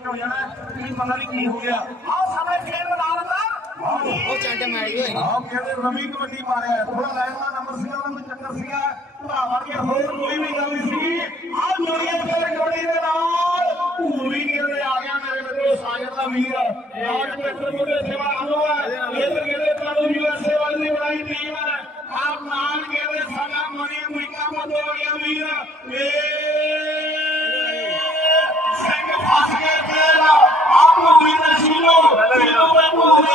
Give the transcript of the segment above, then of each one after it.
ਪਿੱਛੇ ਹੋ ਜਾਣਾ ਕੀ ਪਤਾ ਨਹੀਂ ਕੀ ਹੋ ਗਿਆ। ਆਹ ਸਮੇਂ ਫੇਰ ਬਣਾ ਲਦਾ ਉਹ ਚੰਡ ਮਾਰੀ ਓਏ। ਆਹ ਕਹਿੰਦੇ ਰਵੀ ਕਬੱਡੀ ਮਾਰਿਆ ਥੋੜਾ ਲਾਈਨ ਦਾ ਨੰਬਰ ਸੀਗਾ ਉਹਨਾਂ ਨੂੰ ਚੱਕਰ ਸੀਗਾ। ਭਰਾ ਵਰਗੇ ਹੋਰ ਕੋਈ ਵੀ ਗੱਲ ਨਹੀਂ ਸੀਗੀ। ਆਹ ਜੋੜੀਆਂ ਫੇਰ ਕਬੱਡੀ ਦੇ ਨਾਲ ਪੂਰੀ ਕਹਿੰਦੇ ਆ ਗਿਆ ਮੇਰੇ ਮਿੱਤਰੋ ਸਾਜਰ ਦਾ ਵੀਰ। ਰਾਜ ਮਿੱਤਰ ਮੁੰਡੇ ਸੇਵਾ ਆਲੋ ਹੈ ਇਧਰ ਕਹਿੰਦੇ ਤੁਹਾਨੂੰ ਯੂਐਸਏ ਵਾਲੀ ਦੀ ਬਣਾਈ ਟੀਮ ਹੈ। ਆਪ ਨਾਲ ਕਹਿੰਦੇ ਸਾਡਾ ਮਣੀ ਮੁਈਕਾ ਮਦੋ ਗਿਆ ਵੀਰ। ਏ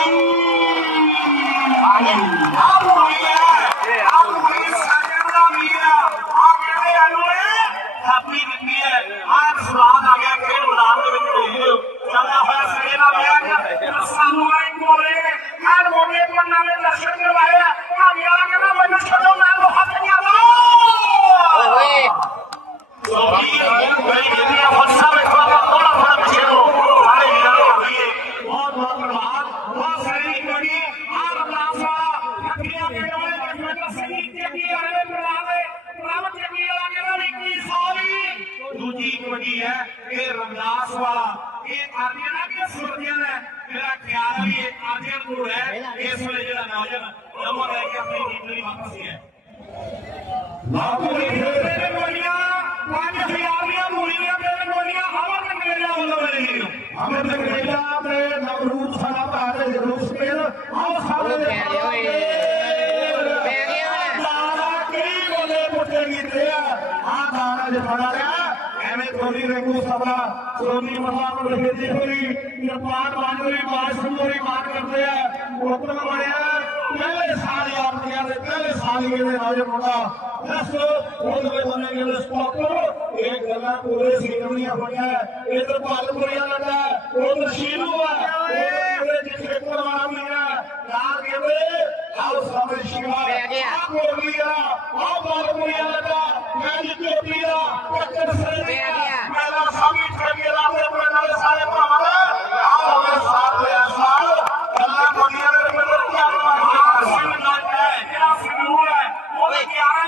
Amen. ਦੂਜੀ ਕਬੱਡੀ ਹੈ ਇਹ ਰਮਦਾਸ ਵਾਲਾ ਇਹ ਆਰਜਨ ਹੈ ਕਿ ਸੁਰਜਨ ਹੈ ਮੇਰਾ ਖਿਆਲ ਹੈ ਵੀ ਇਹ ਆਰਜਨ ਗੁਰੂ ਹੈ ਇਸ ਵੇਲੇ ਜਿਹੜਾ ਨੌਜਵਾਨ ਨੰਬਰ ਲੈ ਕੇ ਆਪਣੀ ਟੀਮ ਲਈ ਵਾਪਸ ਹੈ ਬਾਪੂ ਜੀ ਤੇਰੇ ਗੋਲੀਆਂ 5000 ਦੀਆਂ ਮੂਲੀਆਂ ਤੇਰੇ ਗੋਲੀਆਂ ਅਮਰ ਅੰਗਰੇਜ਼ਾਂ ਵੱਲੋਂ ਮਿਲੀਆਂ ਅਮਰ ਅੰਗਰੇਜ਼ਾਂ ਤੇ ਨਵਰੂਪ ਸਾਡਾ ਭਰਾ ਦੇ ਜਲੂਸ ਪੇਲ ਆਓ ਸਾਰੇ ਦੀ ਸਭਾ ਸ਼੍ਰੋਮਣੀ ਮਹਾਂਪੁਰਖ ਵਿਖੇ ਹੋਈ ਨਿਰਪਾਲ ਮਾਨਵੀ ਮਾਸ਼ਮੂਰੀ ਮਾਨ ਕਰਦੇ ਆ ਹੁਕਮ ਬਣਿਆ ਪਹਿਲੇ ਸਾਲ ਹੀ ਦੇ ਪਹਿਲੇ ਸਾਲ ਇਹਦੇ ਰਾਜ ਮੁੰਡਾ ਦੱਸ ਉਹਦੇ ਬੰਨੇ ਗਏ ਸਪੋਕ ਇਹ ਗੱਲਾਂ ਪੂਰੇ ਸੀਨਮੀਆਂ ਹੋਈਆਂ ਇਧਰ ਪਾਲਪੁਰੀਆ ਲੱਗਾ ਉਧਰ ਸ਼ੀਲੂ ਆ ਪੂਰੇ ਜਿੱਥੇ ਕਰਵਾ ਲਿਆ ਯਾਰ ਕਹਿੰਦੇ ਆਓ ਸਮਝ ਸ਼ਿਵਾ। ਆ। ਕੋਲੀਆ ਆ ਪਾਲਪੁਰੀਆ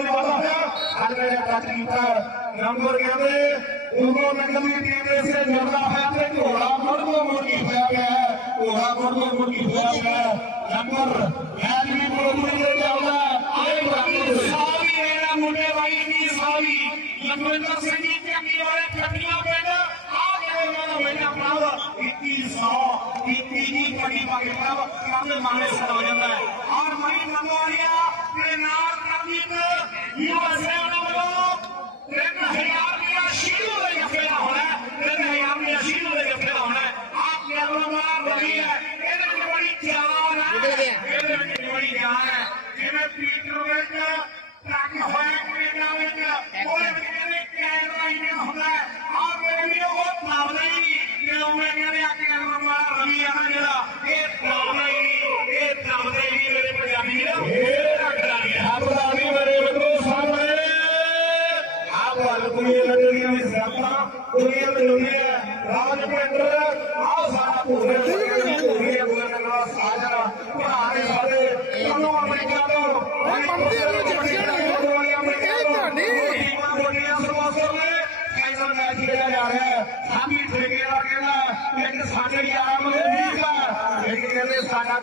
മാത്രമല്ല അതിനെ പറ്റിയിട്ടാൽ നമുക്കറിയാതെ से जुड़ रहा है घोड़ा मुड़ को मुर्गी हुआ है, घोड़ा मुड़ को मुर्गी हुआ है। नंबर मैच भी मुड़ के जाऊँगा सारी मेरा मुझे भाई की सारी लखनऊ से नीचे की वाले कटिया पे ना माने सड़ हो जाता है। और मई मंगवाड़िया के नाम He was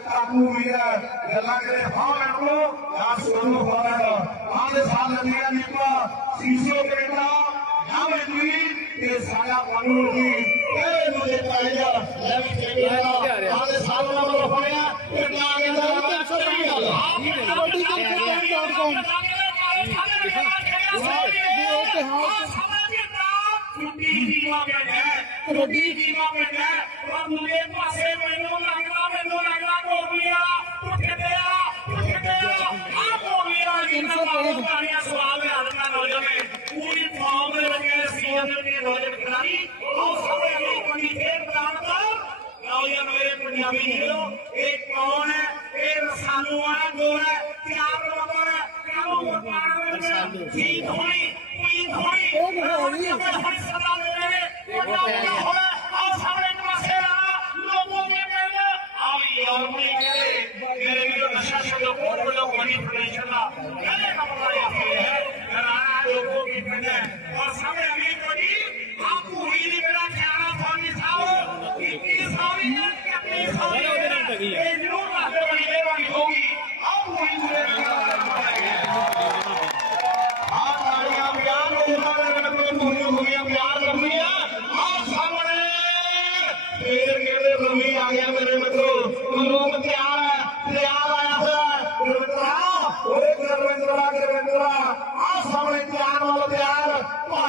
ਕਾਬੂ ਵੀ ਹੈ ਗੱਲਾਂ ਕਰੇ ਹਾਂ ਮੈਨੂੰ ਨਾ ਸੋਨੂੰ ਫਾਇਰ ਆਹ ਦੇ ਸਾਲ ਲੱਗਿਆ ਨੀਪਾ ਸੀਸੋ ਕੈਨੇਡਾ ਨਾ ਮੈਨੂੰ ਤੇ ਸਾਡਾ ਮਨੂ ਜੀ ਇਹ ਨੂੰ ਦੇ ਪਾਇਆ ਲੈ ਵੀ ਕੈਨੇਡਾ ਆਹ ਦੇ ਸਾਲ ਨਾਲ ਰਫਾਇਆ ਕਿੰਨਾ ਕਹਿੰਦਾ ਆਹ ਕਬੱਡੀ ਕਰ ਰਿਹਾ ਕੌਣ ਉਹ ਤੇ ਹਾਂ ਕੁੱਤੀ ਦੀ ਮਾਂ ਬੈਠਾ ਵੱਡੀ ਕੀਮਾ ਪੈਂਦਾ ਪਰ ਮੁੰਡੇ ਪਾਸੇ ਮੈਨੂੰ ਲੱਗਦਾ ਮੈਨੂੰ ਲੱਗਦਾ ਕੋਬਲੀਆ ਟੁੱਟਿਆ ਟੁੱਟਿਆ ਆ ਕੋਬਲੀਆ ਜਿੰਨਾ ਬਾਹਰੋਂ ਪਾਣੀਆਂ ਸਵਾਲ ਦੇ ਹੱਥ ਨਾਲ ਹੋ ਜਾਵੇ ਪੂਰੀ ਫਾਰਮ ਦੇ ਲੱਗੇ ਸੀਐਮ ਦੇ ਨੌਜਵਾਨ ਖਿਡਾਰੀ ਉਹ ਸਾਰੇ ਲੋਕਾਂ ਦੀ ਖੇਡ ਪ੍ਰਾਂਤ ਨੌਜਵਾਨ ਮੇਰੇ ਪੰਜਾਬੀ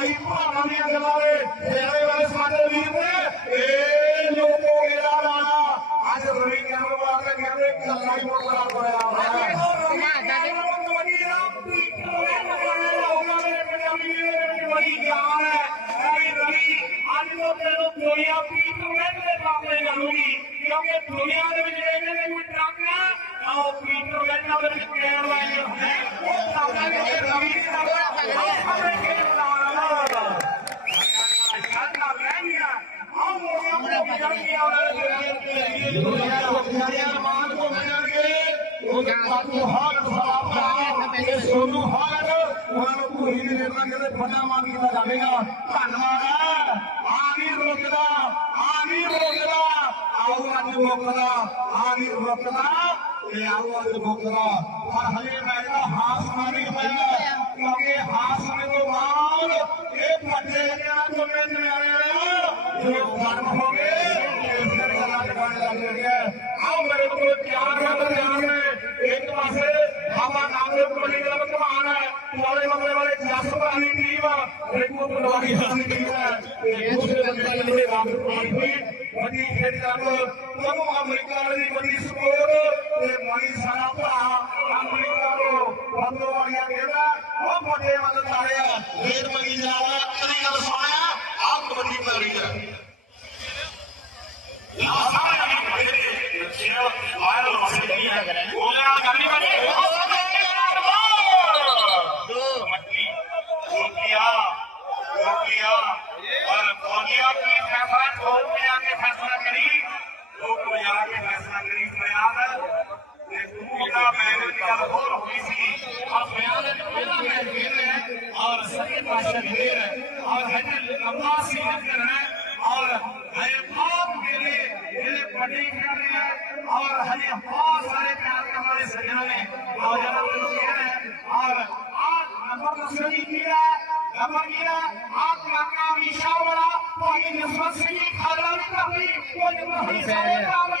ਤਿਆਰ ਭਾਈ ਭਾਣਾ ਦੀਆਂ ਗੱਲਾਂ ਵੇ ਤੇਰੇ ਵਾਲੇ ਸਾਡੇ ਵੀਰ ਨੇ ਏ ਲੋਕੋ ਮੇਰਾ ਰਾਣਾ ਅੱਜ ਰਵੀ ਕਹਿਣ ਵਾਲਾ ਕਹਿੰਦੇ ਕੱਲਾ ਹੀ ਮੋਟਰਾ ਹੋਇਆ ਹੋਇਆ ਬੜੀ ਜਾਨ ਹੈ ਐਵੇਂ ਰਵੀ ਅੱਜ ਤੋਂ ਤੈਨੂੰ ਦੁਨੀਆ ਪੀਟ ਵੇਲੇ ਬਾਪੇ ਜਾਣੂਗੀ ਕਿਉਂਕਿ ਦੁਨੀਆ ਦੇ ਵਿੱਚ ਜਿਹੜੇ ਨੇ ਕੋਈ ਟਰਾਕਾ ਆਓ ਪੀਟਰ ਵੈਨਾ ਦੇ ਵਿੱਚ ਕਹਿਣ ਵਾਲੇ ਹੈ ਉਹ ਟਰਾਕਾ ਦੇ ਰਵੀ ਦੀ ਟਰਾਕਾ ਆਪਣੇ ਖੇਡ ਬਣਾਉਣਾ ਸੋਨੂ ਹਾਲ ਉਹਨਾਂ ਨੂੰ ਪੂਰੀ ਦੇ ਦੇਣਾ ਕਹਿੰਦੇ ਫਟਾ ਮਾਰ ਕੀਤਾ ਜਾਵੇਗਾ ਧੰਨਵਾਦ ਹੈ ਆ ਨਹੀਂ ਰੋਕਦਾ ਆ ਨਹੀਂ ਰੋਕਦਾ ਆਓ ਅੱਜ ਮੁੱਕਦਾ ਆ ਨਹੀਂ ਰੋਕਦਾ ਇਹ ਆਓ ਅੱਜ ਮੁੱਕਦਾ ਪਰ ਹਲੇ ਮੈਂ ਜਿਹੜਾ ਹਾਸ ਮਾਰੀ ਪਾਇਆ ਕਿਉਂਕਿ ਹਾਸ ਸਮੇਂ ਤੋਂ ਬਾਅਦ ਇਹ ਪੱਟੇ ਜਿਹੜਾ ਤੁਮੇ ਨਿਆਣੇ ਜੋ ਗਰਮ ਹੋ ਗਏ ਮੇਰੇ ਕੋਲ ਚਾਰ ਤਿਆਰ ਨੇ ਇੱਕ ਪਾਸੇ ਹਵਾ ਨਾਮ ਕਬੱਡੀ ਦਾ ਕਮਾਨ ਹੈ। ਵਾਲੇ ਮਗਲੇ ਵਾਲੇ ਜਸਪਾਨੀ ਟੀਮ ਰਿੰਕੂ ਪਲਵਾਰੀ ਦੀ ਟੀਮ ਹੈ। ਤੇ ਦੂਸਰੇ ਬੰਦੇ ਜਿਹੜੇ ਰਾਮ ਕੁਮਾਰ ਹੋਈ ਵੱਡੀ ਖੇਡ ਜੰਗ ਉਹਨੂੰ ਅਮਰੀਕਾ ਵਾਲੀ ਵੱਡੀ ਸਪੋਰਟ ਤੇ ਮਣੀ ਸਾਰਾ ਭਰਾ ਅਮਰੀਕਾ ਤੋਂ ਬੰਦੋ ਕਹਿੰਦਾ ਉਹ ਵੱਡੇ ਵੱਲ ਤਾਰਿਆ ਫੇਰ ਮਗੀ ਜਾਵਾ हैं हजे बहुत सारे प्यार करने हमारे सज्जनों ने हैं। और आज नंबर किया नंबर किया आप काका मिशा वाला कोई निस्बत से खाला नहीं करती कोई नहीं सारे काम